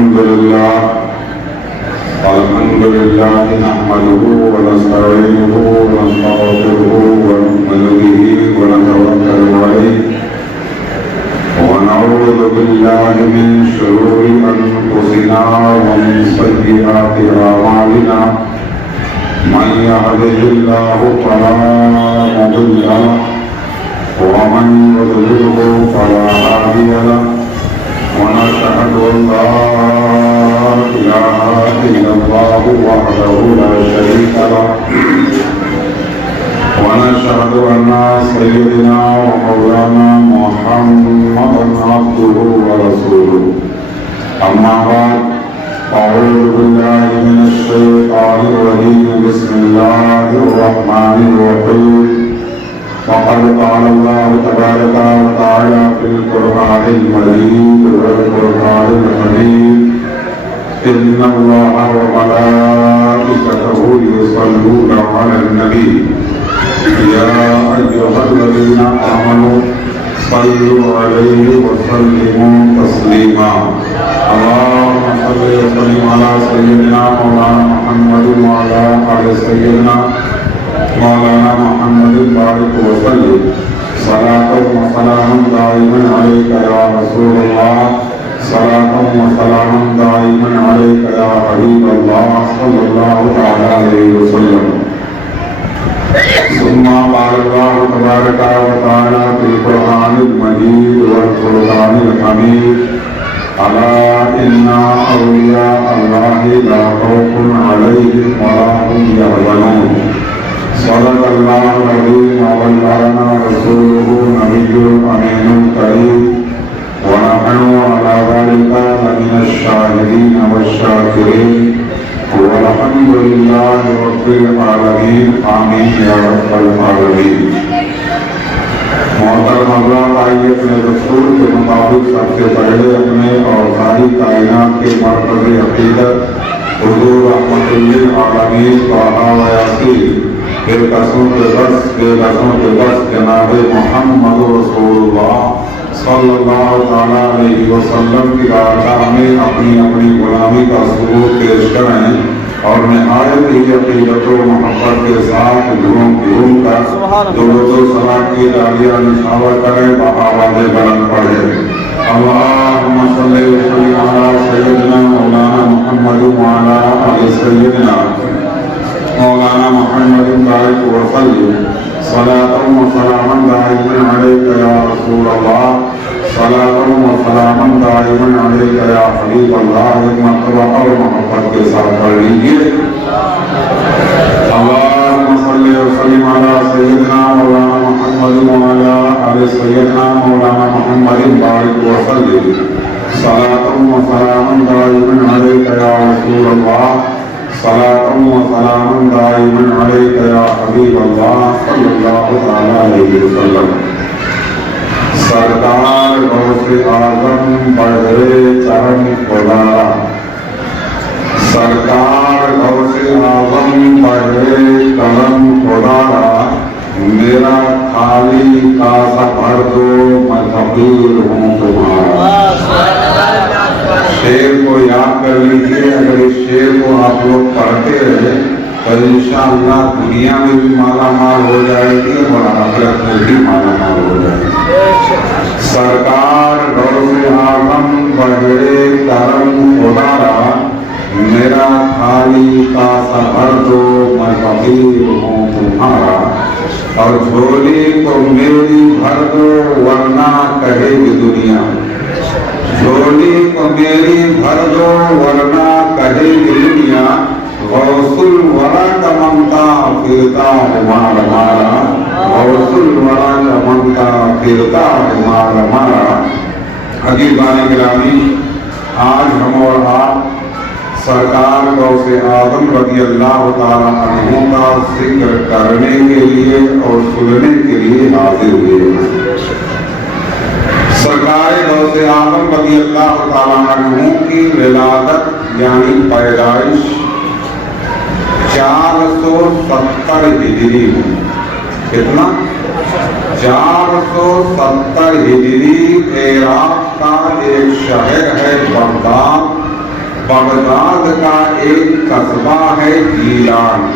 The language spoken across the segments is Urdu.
الحمد لله نحمده ونستعينه ونستغفره ونؤمن به ونتوكل عليه ونعوذ بالله من شرور أنفسنا ومن سيئات أعمالنا من يهده الله فلا مضل له ومن يضلله فلا هادي له ونشهد أن لا إله إلا الله وحده لا شريك له ونشهد أن سيدنا ومولانا محمدا عبده ورسوله أما بعد أعوذ بالله من الشيطان الرجيم بسم الله الرحمن الرحيم وقد قال الله تبارك وتعالى في القرآن المجيد والقرآن الحميد إن الله وملائكته يصلون على النبي يا أيها الذين آمنوا صلوا عليه وسلموا تسليما اللهم صل وسلم على سيدنا مولانا محمد وعلى آل سيدنا مولانا محمد بارك وسلم صلاة وسلام دائما عليك يا رسول الله صلاة وسلام دائما عليك يا حبيب الله صلى الله عليه وسلم ثم قال الله تبارك وتعالى في القرآن المجيد والقرآن الحميد ألا إن أولياء الله لا خوف عليهم ولا هم يحزنون صدق الله العظيم وبلغنا رسوله نبي الأمين الكريم ونحن على ذلك لمن الشاهدين والشاكرين والحمد لله رب العالمين آمين يا رب العالمين محترم حضرات آئیے اپنے دستور کے مطابق سب سے پہلے اپنے اور ساری کائنات کے مرکز عقیدت حضور رحمت للعالمین طٰہٰ و یاسین بے قسم کے بس جناب محمد رسول اللہ صلی اللہ تعالیٰ علیہ وسلم کی بارگاہ میں اپنی غلامی کا ثبوت پیش کریں اور نہایت ہی عقیدت و محبت کے ساتھ گھوم کر درود و سلام کی جاریہ نشاور کریں بآواز بلند پڑھیں اللہم صلی وسلم علی سیدنا مولانا محمد وعلی آل سیدنا مولانا محمد بارک وسلم صلاة و سلاما دائما علیک یا رسول اللہ صلاة و سلاما دائما علیک یا حبیب اللہ ایک مرتبہ اور محبت کے ساتھ پڑھ لیجیے اللہم صلی وسلم علی سیدنا مولانا محمد وعلی آل سیدنا مولانا محمد بارک وسلم صلاة و سلاما دائما علیک یا رسول اللہ صلاة و سلاما دائما علیک یا حبیب اللہ صلی اللہ علیہ وسلم سرکار غوث اعظم بڑھے چرن گزارا سرکار غوث اعظم بڑھے کرم گزارا میرا خالی کاسا بھر دو میں فقیر ہوں تمہارا شعر کو یاد کر لیجیے اگر اس شعر کو آپ لوگ پڑھتے رہے تو انشاءاللہ دنیا میں بھی مالا مال ہو جائے گی اور آخرت میں بھی مالا مال ہو جائے گی سرکار غوث اعظم بڑھے کرم گزارا میرا خالی کاسا بھر دو میں فقیر ہوں تمہارا اور جھولی کو میری بھر دو ورنہ کہے گی دنیا جھولی کو میری بھر دو ورنہ کہے گی دنیا غوث الورا کا ممتا پھرتا ہے مار مارا غوث الورا کا ممتا پھرتا ہے مار مارا عزیزان گرامی آج ہم اور آپ سرکار غوث اعظم رضی اللہ تعالیٰ عنہ کا ذکر کرنے کے لیے اور سننے کے لیے حاضر ہوئے ہیں سرکار غوث اعظم رضی اللہ تعالیٰ عنہ کی ولادت یعنی پیدائش 470 ہجری میں کتنا 470 ہجری عراق کا ایک شہر ہے بغداد بغداد کا ایک قصبہ ہے گیلان،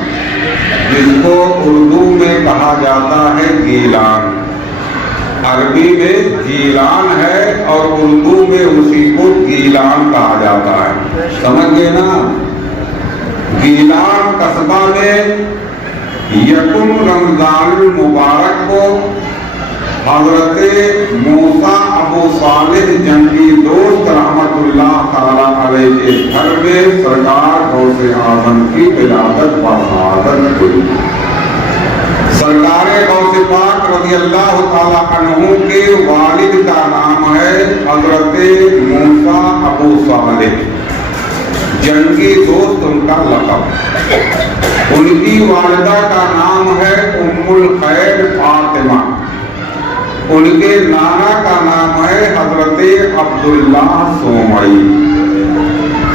جس کو اردو میں کہا جاتا ہے گیلان، عربی میں جیلان ہے اور اردو میں اسی کو گیلان کہا جاتا ہے۔ سمجھ گئے نا؟ گیلان قصبہ میں یکم رمضان المبارک کو حضرت موسیٰ ابو صالح جنگی دوست رحمت اللہ تعالیٰ علیہ کے گھر میں سرکار غوث اعظم کی ولادت و شہادت ہوئی۔ سرکار غوث پاک رضی اللہ تعالیٰ عنہ کے والد کا نام ہے حضرت موسیٰ ابو صالح جنگی دوست، ان کا لقب۔ ان کی والدہ کا نام ہے ام الخیر فاطمہ، ان کے نانا کا نام ہے حضرت عبداللہ سومئی۔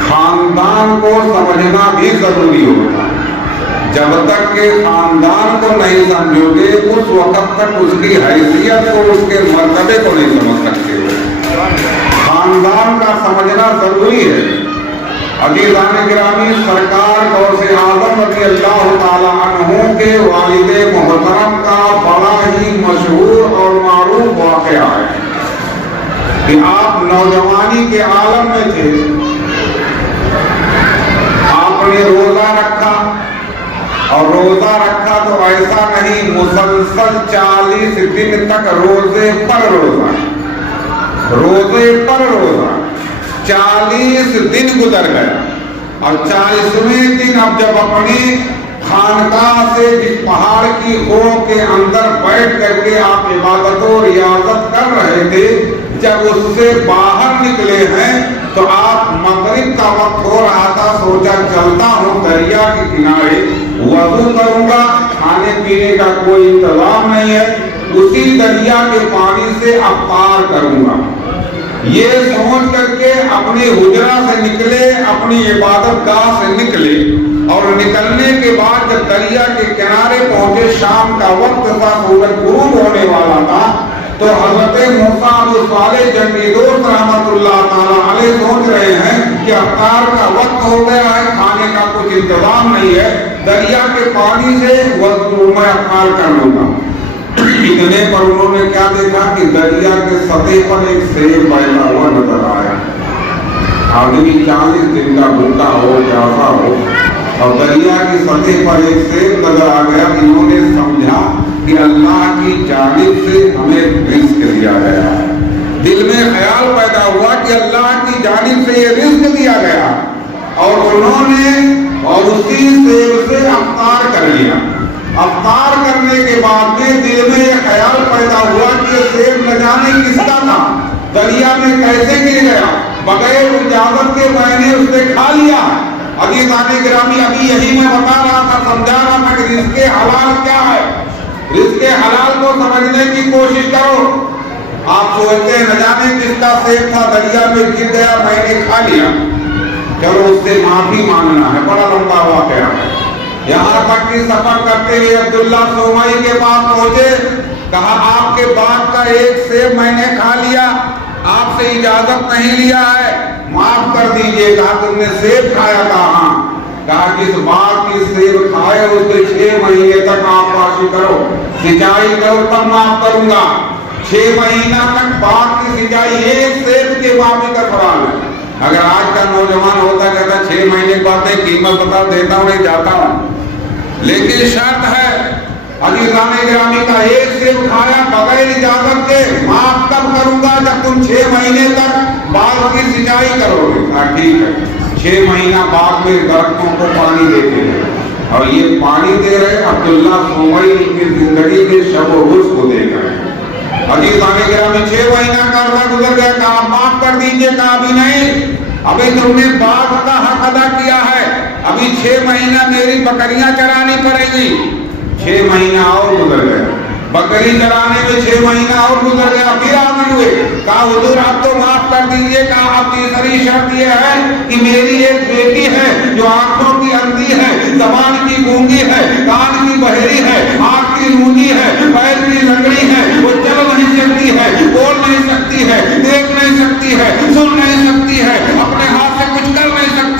خاندان کو سمجھنا بھی ضروری ہوتا ہے، جب تک کہ خاندان کو نہیں سمجھو گے اس وقت تک اس کی حیثیت کو، اس کے مرتبے کو نہیں سمجھ سکتے ہو۔ خاندان کا سمجھنا ضروری ہے۔ عزیزان گرامی، سرکار غوث اعظم رضی اللہ تعالیٰ عنہ کے والد محترم کا بڑا ہی مشہور اور معروف واقعہ ہے کہ آپ نوجوانی کے عالم میں تھے، آپ نے روزہ رکھا، اور روزہ رکھا تو ایسا نہیں، مسلسل 40 دن تک روزے پر روزہ، روزے پر روزہ 40 دن گزر گئے، اور 40ویں دن اب جب اپنی خانقاہ سے جس پہاڑ کی خو کے اندر بیٹھ کر کے آپ عبادت و ریاضت کر رہے تھے، جب اس سے باہر نکلے ہیں تو آپ مغرب کا وقت ہو رہا تھا، سوچا چلتا ہوں دریا کے کنارے، وضو کروں گا، کھانے پینے کا کوئی انتظام نہیں ہے، اسی دریا کے پانی سے افطار کروں گا۔ یہ سوچ کر کے اپنی حجرہ سے نکلے، اپنی عبادت گاہ سے نکلے، اور نکلنے کے بعد جب دریا کے کنارے پہنچے، شام کا وقت تھا، سورج غروب ہونے والا تھا، تو حضرت موسیٰ ابو صالح جنگی دوست رحمت اللہ تعالیٰ علیہ سوچ رہے ہیں کہ افطار کا وقت ہو گیا ہے، کھانے کا کچھ انتظام نہیں ہے، دریا کے پانی سے میں افطار کر لوں گا۔ اتنے پر انہوں نے کیا دیکھا کہ دریا کے سطح پر ایک سیب بیٹھا ہوا نظر آیا۔ آدمی 40 دن کا بھوکا ہو، پیاسا ہو، اور دریا کی سطح پر ایک سیب نظر آ گیا۔ انہوں نے سمجھا کہ اللہ کی جانب سے ہمیں رزق دیا گیا ہے۔ دل میں خیال پیدا ہوا کہ اللہ کی جانب سے یہ رزق دیا گیا، اور انہوں نے اور اسی سیب سے افطار کر لیا۔ افطار کرنے کے بعد میں دل میں یہ خیال پیدا ہوا کہ یہ سیب نہ جانے کس کا تھا، دریا میں کیسے گر گیا، بغیر اجازت کے میں نے اسے کھا لیا۔ عزیزان گرامی، ابھی یہی میں بتا رہا تھا، سمجھا رہا تھا کہ رزق حلال کیا ہے۔ رزق حلال کو سمجھنے کی کوشش کرو۔ آپ سوچتے ہیں نہ جانے کس کا سیب تھا، دریا میں گر گیا، میں نے کھا لیا، چلو اس سے معافی مانگنا ہے، بڑا لمبا واقعہ ہے۔ یہاں تک کہ سفر کرتے ہوئے عبداللہ سومئی کے پاس پہنچے، کہا آپ کے باغ کا ایک سیب میں نے کھا لیا، آپ سے اجازت نہیں لیا ہے، معاف کر دیجئے۔ کہا تم نے سیب کھایا؟ کہاں؟ کہا کہ اس باغ کی سیب کھائے اس سے 6 مہینے تک آپ پاشی کرو، سینچائی کرو، تب معاف کروں گا۔ 6 مہینہ تک باغ کی سینچائی ایک سیب کے معافی کا سوال ہے۔ اگر آج کا نوجوان ہوتا کہتا 6 مہینے کے بعد قیمت بتا دیتا ہوں، نہیں جاتا ہوں، لیکن شرط ہے عزیزان گرامی کا ایک سیب کھایا بغیر اجازت کے، معاف کب کروں گا جب تم 6 مہینے تک باغ کی سینچائی کرو گے۔ کہا ٹھیک ہے۔ 6 مہینہ باغ میں درختوں کو پانی دیتے ہیں، اور یہ پانی دے رہے عبداللہ سومئی کی زندگی کے شب و روز کو دیکھ رہے ہیں۔ عزیزان گرامی 6 مہینہ کا عرصہ گزر گیا، کہا معاف کر دیجئے، کہا ابھی نہیں، ابھی تم نے باغ کا حق ادا کیا ہے، ابھی 6 مہینہ میری بکریاں چرانی پڑے گی۔ 6 مہینہ اور گزر گئے، بکری چرانے میں 6 مہینہ اور گزر گیا، پھر حاضر ہوئے، کہا حضور آپ تو معاف کر دیجئے، کہا اب تیسری شرط یہ ہے کہ میری ایک بیٹی ہے جو آنکھوں کی اندھی ہے، زبان کی گونگی ہے، کان کی بہری ہے، آنکھ کی لونگی ہے، پیر کی لنگڑی ہے، وہ چل نہیں سکتی ہے، بول نہیں سکتی ہے، دیکھ نہیں سکتی ہے، سن نہیں سکتی ہے، اپنے ہاتھ سے کچھ کر نہیں سکتی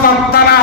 17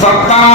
17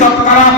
17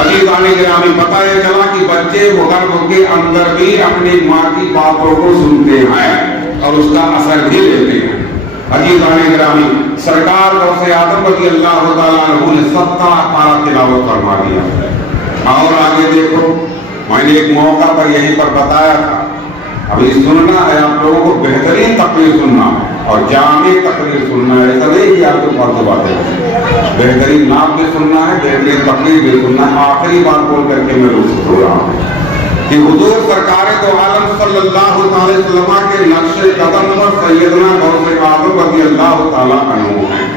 عزیزان گرامی بتایا چلا کہ بچے گربھ کے اندر بھی اپنی ماں کی باتوں کو سنتے ہیں اور اس کا اثر بھی لیتے ہیں۔ عزیزان گرامی سرکار غوث اعظم رضی اللہ تعالیٰ عنہ نے 17 پارہ تلاوت فرما دیا ہے۔ اور آگے دیکھو، میں نے ایک موقع پر یہیں پر بتایا تھا، ابھی سننا ہے آپ لوگوں کو بہترین تقریر سننا اور جامع تقریر سننا ہے، ایسا نہیں کہ آپ کو فالتو باتیں بہترین نام بھی سننا ہے، بہترین تقریر بھی سننا ہے۔ آخری بات بول کر کے میں رخصت ہو رہا ہوں کہ حضور سرکار دو عالم صلی اللہ علیہ وسلم کے نقش قدم پر سیدنا غوث اعظم رضی اللہ تعالیٰ عنہ ہیں۔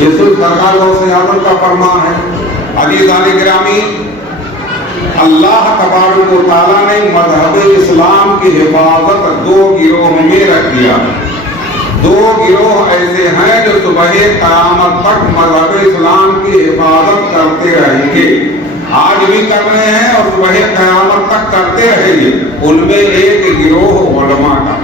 یہ سرکار غوث اعظم کا فرمان ہے۔ عزیزان گرامی اللہ تبارک و تعالیٰ نے مذہب اسلام کی حفاظت 2 گروہ میں رکھ دیا۔ 2 گروہ ایسے ہیں جو صبح قیامت تک مذہب اسلام کی حفاظت کرتے رہیں گے، آج بھی کر رہے ہیں اور صبح قیامت تک کرتے رہیں گے۔ ان میں ایک گروہ علماء کا،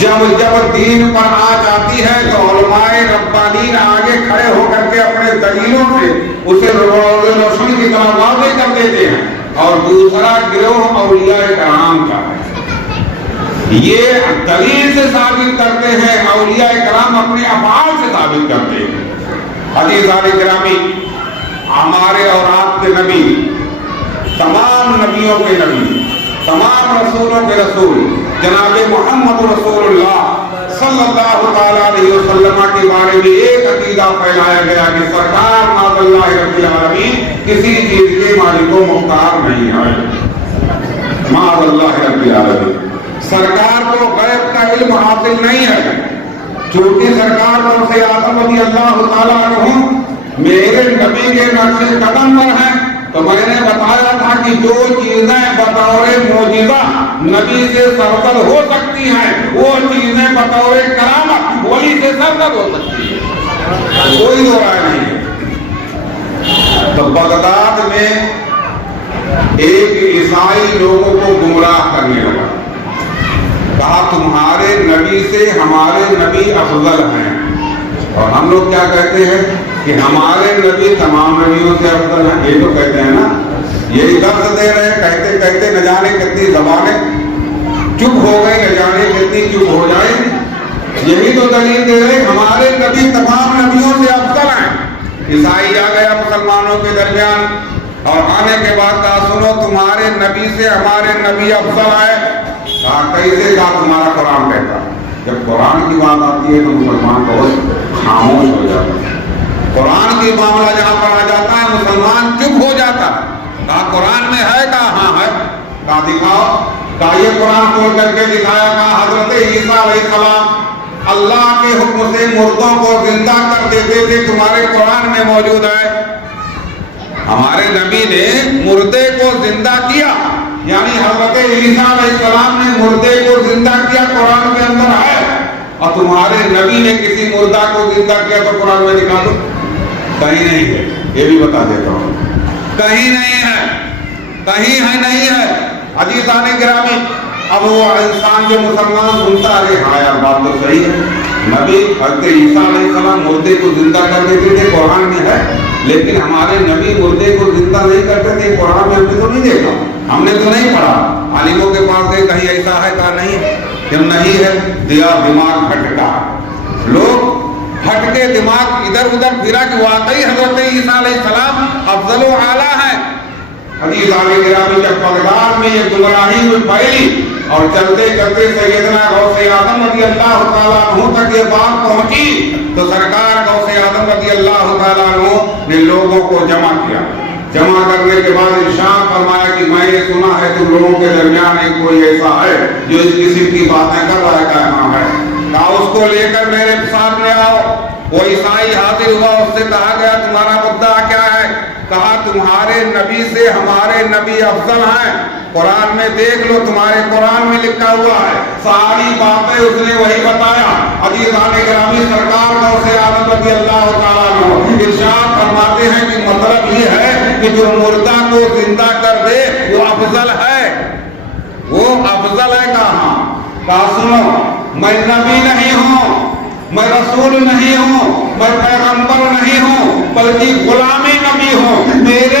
جب دین پر آ جاتی ہے تو علماء ربانین آگے کھڑے ہو کر کے اپنے دلیلوں سے اسے روشنی کی طرح واضح کر دیتے ہیں، اور دوسرا گروہ اولیاء کرام کا ہے، یہ دلیل سے ثابت کرتے ہیں، اولیاء کرام اپنے افعال سے ثابت کرتے ہیں۔ عزیزان گرامی ہمارے اور آپ کے نبی، تمام نبیوں کے نبی، تمام رسولوں کے رسول جناب محمد رسول اللہ صلی اللہ علیہ وسلم کے بارے میں ایک عقیدہ پھیلایا گیا کہ سرکار معاذ اللہ رب العالمین کسی چیز کے مالک و مختار نہیں ہے، معاذ اللہ رب العالمین، سرکار کو غیب کا علم حاصل نہیں ہے۔ چونکہ سرکار غوث اعظم رضی اللہ تعالیٰ عنہ میرے نبی کے نقش قدم پر ہیں، تو میں نے بتایا تھا کہ جو چیزیں بطور معجزہ نبی سے سرزد ہو سکتی ہیں، وہ چیزیں بطور کرامت ولی سے سرزد ہو سکتی ہیں، کوئی دو رائے نہیں ہے۔ تو بغداد میں ایک عیسائی لوگوں کو گمراہ کرنے لگا، کہا تمہارے نبی سے ہمارے نبی افضل ہیں، اور ہم لوگ کیا کہتے ہیں کہ ہمارے نبی تمام نبیوں سے افضل ہیں، یہ تو کہتے ہیں نا، یہی درس دے رہے ہیں، کہتے کہتے نہ جانے کتنی زبانیں چپ ہو گئی، نہ جانے کتنی چپ ہو جائیں، یہی تو دلیل دے رہے ہیں ہمارے نبی تمام نبیوں سے افضل ہیں۔ عیسائی آ گیا مسلمانوں کے درمیان اور آنے کے بعد کہا سنو تمہارے نبی سے ہمارے نبی افضل ہے، کہا کیسے؟ کہا تمہارا قرآن کہتا ہے۔ جب قرآن کی بات آتی ہے تو مسلمان بہت خاموش ہو جاتا ہے، قرآن کی معاملہ جہاں پر آ جاتا ہے مسلمان چپ ہو جاتا ہے۔ کہا قرآن میں ہے؟ کہا ہاں ہے۔ کہا دکھاؤ۔ کہا یہ قرآن کھول کر کے دکھایا۔ کہا حضرت عیسیٰ علیہ السلام اللہ کے حکم سے مردوں کو زندہ کر دیتے تھے، تمہارے قرآن میں موجود ہے۔ ہمارے نبی نے مردے کو زندہ کیا، یعنی حضرت عیسیٰ علیہ السلام نے مردے کو زندہ کیا، قرآن کے اندر ہے، اور تمہارے نبی نے کسی مردہ کو زندہ کیا تو قرآن میں دکھا دو۔ کہیں نہیں ہے، یہ بھی بتا دیتا ہوں، کہیں نہیں ہے، کہیں ہے نہیں ہے۔ عزیزان گرامی اب وہ انسان جو مسلمان سنتا ہے ہاں یار بات تو صحیح ہے، نبی حضرت عیسیٰ علیہ السلام مردے کو زندہ کر دیتے تھے، قرآن میں ہے، لیکن ہمارے نبی مردے کو زندہ نہیں کرتے تھے، قرآن میں ہم نے تو نہیں دیکھا، ہم نے تو نہیں پڑھا۔ عالموں کے پاس گئے کہیں ایسا ہے؟ کہا نہیں ہے، کیوں نہیں ہے؟ دیا دماغ بھٹکا، لوگ ہٹ کے دماغ ادھر ادھر پھرا کہ واقعی حضرت عیسیٰ علیہ السلام افضل و اعلیٰ ہیں۔ عزیزان گرامی جب بغداد میں یہ گمراہی میں پھیلی اور چلتے چلتے سیدنا غوث اعظم رضی اللہ تعالیٰ عنہ تک یہ بات پہنچی تو سرکار غوث اعظم رضی اللہ تعالیٰ عنہ نے لوگوں کو جمع کیا۔ جمع کرنے کے بعد ارشاد فرمایا کہ میں نے سنا ہے تم لوگوں کے درمیان ایک کوئی ایسا ہے جو اس قسم کی باتیں کر رہا ہے، کہنا ہے، کہا اس کو لے کر میرے سامنے آؤ۔ وہ عیسائی حاضر ہوا، اس سے کہا گیا تمہارا مدعا کیا ہے؟ کہا تمہارے نبی سے ہمارے نبی افضل ہیں، قرآن میں دیکھ لو، تمہارے قرآن میں لکھا ہوا ہے، ساری باتیں اس نے وہی بتایا۔ عزیزان گرامی سرکار غوث اعظم رضی اللہ تعالیٰ عنہ ارشاد فرماتے ہیں کہ مطلب یہ ہے کہ جو مردہ کو زندہ کر دے وہ افضل ہے، وہ افضل ہے۔ کہا سنو میں نبی نہیں ہوں، میں رسول نہیں ہوں، میں پیغمبر نہیں ہوں، بلکہ غلام نبی ہوں، میرے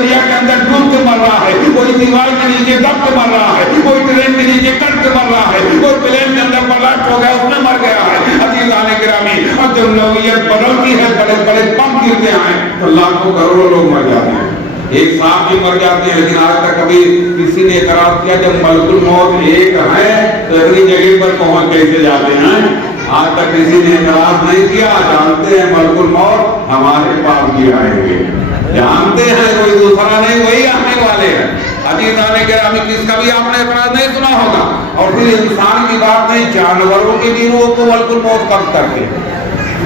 دریا کے اندر ڈوب کے مر رہا ہے, کوئی دیوار کے نیچے دب کے مر رہا ہے, کوئی ٹرین کے نیچے کٹ کے مر رہا ہے, کوئی پلین کے اندر بلاسٹ ہو گیا اس میں مر گیا ہے. عزیزان گرامی, اور جب نوعیت بدلتی ہے, بڑے بڑے بم گرتے ہیں تو لاکھوں کروڑوں لوگ مر جاتے ہیں. ایک سانپ بھی مر جاتی ہے, لیکن آج تک کبھی کسی نے اعتراض کیا جب ملک الموت ایک ہے تو اتنی جگہ پر پہنچ کیسے جاتے ہیں؟ آج تک کسی نے اعتراض نہیں کیا. جانتے ہیں ملک الموت ہمارے پاس بھی آئیں گے, جانتے ہیں کوئی دوسرا نہیں, وہی آنے والے ہیں. عزیزان گرامی, کس کا بھی آپ نے اعتراض نہیں سنا ہوگا. اور پھر انسان کی بات نہیں, جانوروں کی بھی روح کو ملک الموت کب کرتے ہیں.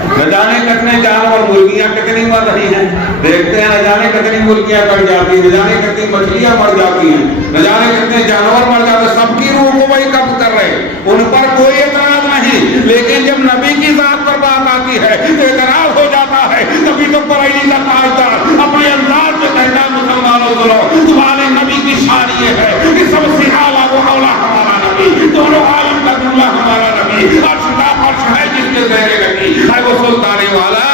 نہ جانے کتنے جانور, مرغیاں کتنی مر رہی ہیں, دیکھتے ہیں. نہ جانے کتنی مرغیاں کٹ جاتی ہیں, نہ جانے کتنی مچھلیاں مر جاتی ہیں, نہ جانے کتنے جانور مر جاتے ہیں. سب کی روح کو وہی قبض کر رہے, ان پر کوئی اعتراض نہیں. لیکن جب نبی کی ذات پر بات آتی ہے تو اعتراض ہو جاتا ہے. تبھی تو قرائنی کا تاجدار اپنے انداز میں کہتا ہے, مسلمانوں سنو, تمہارے نبی کی شان یہ ہے کہ سب سے اعلیٰ و اولیٰ ہمارا نبی, دونوں عالم کا دلہ ہمارا نبی, عرش کا فرش ہے جس کے زیر نبی ہے وہ سلطان والا.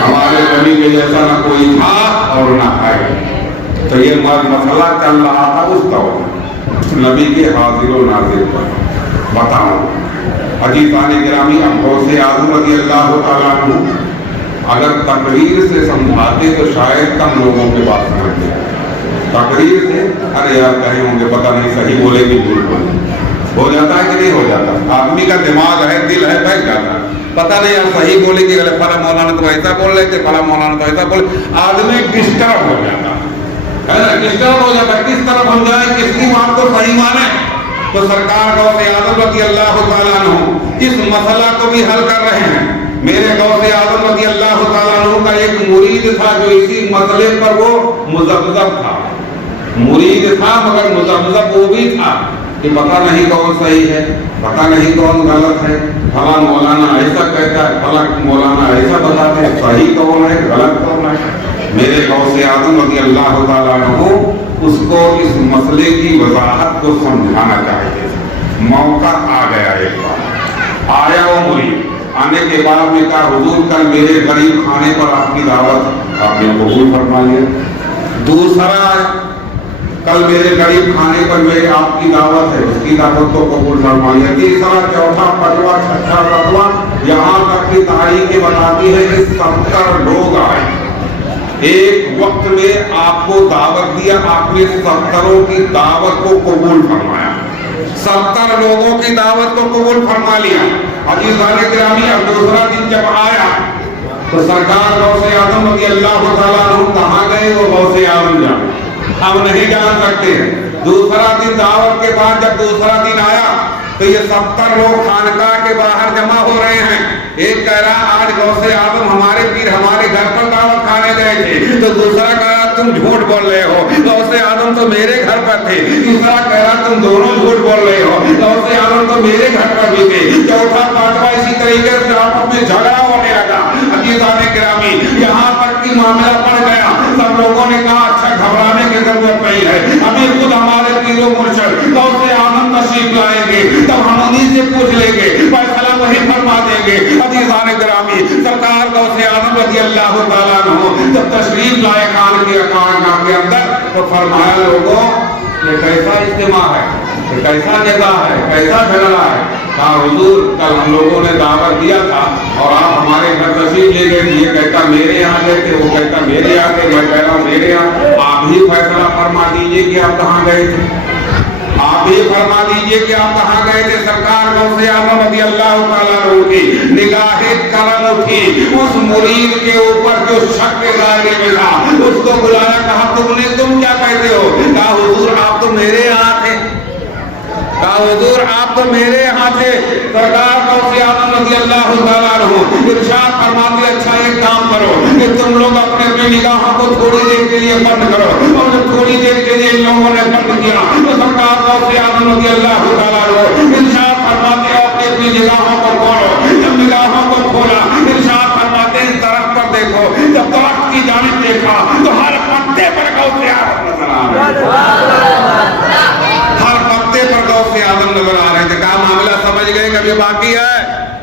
ہمارے نبی کے جیسا نہ کوئی تھا اور نہ ہے. تو یہ مسئلہ چل رہا تھا اس دور نبی کے حاضر و ناظر پر. بتاؤ عزیزان گرامی, اب غوث اعظم رضی اللہ تعالیٰ عنہ اگر تقریر سے سمجھاتے تو شاید کم لوگوں کے بات سمجھتے. تقریر سے ارے یار کہیں ہوں گے, پتہ نہیں صحیح بولے کہ جھوٹ بولے. ہو جاتا ہے کہ نہیں ہو جاتا؟ آدمی کا دماغ ہے, دل ہے, بہک جاتا ہے. پتہ نہیں آپ صحیح بولے کہ غلط, فلاں مولانا تو ایسا بول رہے تھے, فلاں مولانا تو ایسا بول. آدمی ڈسٹرب ہو جاتا ہے نا, ڈسٹرب ہو جاتا ہے. کس طرف ہم جائیں, کس کی بات کو صحیح مانیں. تو سرکار غوث اعظم رضی اللہ تعالیٰ عنہ اس مسئلہ کو بھی حل کر رہے ہیں. میرے غوث اعظم رضی اللہ تعالیٰ عنہ کا ایک مرید تھا جو اسی مسئلے پر وہ مذبذب تھا. مرید تھا مگر مذبذب وہ بھی تھا کہ پتہ نہیں کون صحیح ہے, پتہ نہیں کون غلط ہے. فلاں مولانا ایسا کہتا ہے, فلاں مولانا ایسا بتاتے ہیں, صحیح کون ہے, غلط کون ہے. میرے غوث اعظم رضی اللہ تعالیٰ عنہ اس کو اس مسئلے کی وضاحت کو سمجھانا چاہیے. موقع آ گیا, ایک بار آیا وہ مرید. آنے کے بعد میں کہا, حضور کل میرے غریب خانے پر آپ کی دعوت, آپ نے قبول فرما لیا. دوسرا, کل میرے غریب خانے پر میرے آپ کی دعوت ہے, اس کی دعوت کو قبول فرما لیا. تیسرا, چوتھا, پانچواں, چھٹا, ساتواں, یہاں تک کی تاریخ بتاتی ہے کہ 70 لوگ آئے. ایک وقت میں آپ کو دعوت دیا, آپ نے 70 کی دعوت کو قبول فرمایا. 70 لوگوں کی دعوت کو قبول فرما لیا. عزیزان گرامی, اب دوسرا دن جب آیا تو سرکار غوث اعظم رضی اللہ تعالیٰ عنہ کہاں گئے وہ غوث اعظم جان ہم نہیں جان سکتے. دوسرا دن دعوت کے بعد جب دوسرا دن آیا تو یہ 70 لوگ خانقاہ کے باہر جمع ہو رہے ہیں. ایک کہہ رہا آج غوث اعظم ہمارے پیر ہمارے گھر پر دعوت کھانے گئے تھے, تو دوسرا کہہ رہا تم جھوٹ بول رہے ہو, غوث اعظم تو میرے گھر پر تھے. تیسرا کہہ رہا تم دونوں جھوٹ بول رہے ہو, غوث اعظم تو میرے گھر پر بھی تھے. چوتھا, پانچواں, اسی طریقے سے آپس میں جھگڑا ہونے لگا. عزیزان گرامی, یہاں تک کہ معاملہ پڑ گیا. سب لوگوں نے کہا اچھا گھبرانے کی ضرورت نہیں ہے, ابھی خود ہمارے پیر و مرشد غوث اعظم تشریف لائیں گے, تب ہم انہیں سے پوچھ لیں گے, فیصلہ وہی فرما دیں گے. عزیزان گرامی, سرکار غوث اعظم رضی اللہ تعالیٰ عنہ جب تشریف لائے خانقاہ کے اندر تو فرمایا, لوگوں یہ کیسا اجتماع ہے, یہ کیسا نگاہ ہے, کیسا جھگڑا ہے. کہا حضور کل ہم لوگوں نے دعوت دیا تھا اور آپ ہمارے گھر تشریف لے گئے. یہ کہتا میرے یہاں گئے تھے, وہ کہتا میرے یہاں گئے, میں کہہ رہا ہوں میرے یہاں. آپ ہی فیصلہ فرما دیجئے کہ آپ کہاں گئے تھے, آپ یہ فرما دیجئے کہ آپ کہاں گئے تھے. سرکار غوث اعظم رضی اللہ تعالیٰ عنہ کی نگاہ کرم اٹھی اس مرید کے اوپر جو شک کے دائرے میں تھا. اس کو بلایا, کہا تم کیا کہتے ہو. کہا حضور آپ تو میرے یہاں تھے, کہا حضور آپ تو میرے یہاں تھے. سرکار غوث اعظم رضی اللہ تعالیٰ عنہ ارشاد فرماتے, اچھا ایک کام کرو کہ تم لوگ اپنے اپنی نگاہوں کو تھوڑی دیر کے لیے بند کرو. اور جب تھوڑی دیر کے لیے لوگوں نے بند کیا تو سرکار غوث اعظم رضی اللہ تعالیٰ عنہ ارشاد فرماتے اپنی اپنی نگاہوں کو کھولو. جب نگاہوں کو کھولا ارشاد فرماتے اس درخت پر دیکھو. جب درخت کی جانب دیکھا تو ہر پتے پر غوث اعظم نظر آ رہے, ہر پتے پر غوث اعظم نظر آ رہے تھے. کہا معاملہ سمجھ گئے کہ ابھی باقی ہے.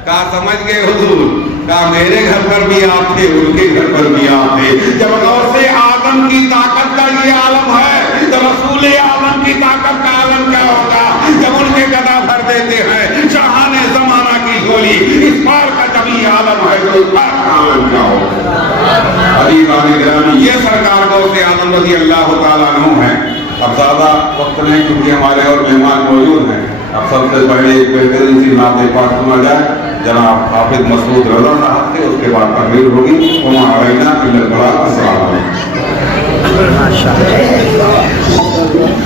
کہا سمجھ گئے حضور؟ کہا میرے گھر پر بھی آپ تھے، ان کے گھر پر بھی آپ تھے۔ جب غوث آدم کی طاقت کا یہ عالم ہے تو رسول اعظم کی طاقت کا عالم کیا ہوگا؟ جب ان کے گدا بھر دیتے ہیں شاہان زمانہ کی گولی، اس بار کا جب یہ عالم ہے تو اس بار کا عالم کیا ہوگا؟ عزیزان گرامی، یہ سرکار غوث آدم رضی اللہ تعالیٰ عنہ ہیں۔ اب زیادہ وقت نہیں کیونکہ ہمارے اور مہمان موجود ہیں، اب سب سے پہلے ایک بہترین سی نعت پاک سنا جائے جناب حافظ مسعود رضا صاحب سے، اس کے بعد تقریر ہوگی۔ وما علینا الا البلاغ۔ السلام علیکم۔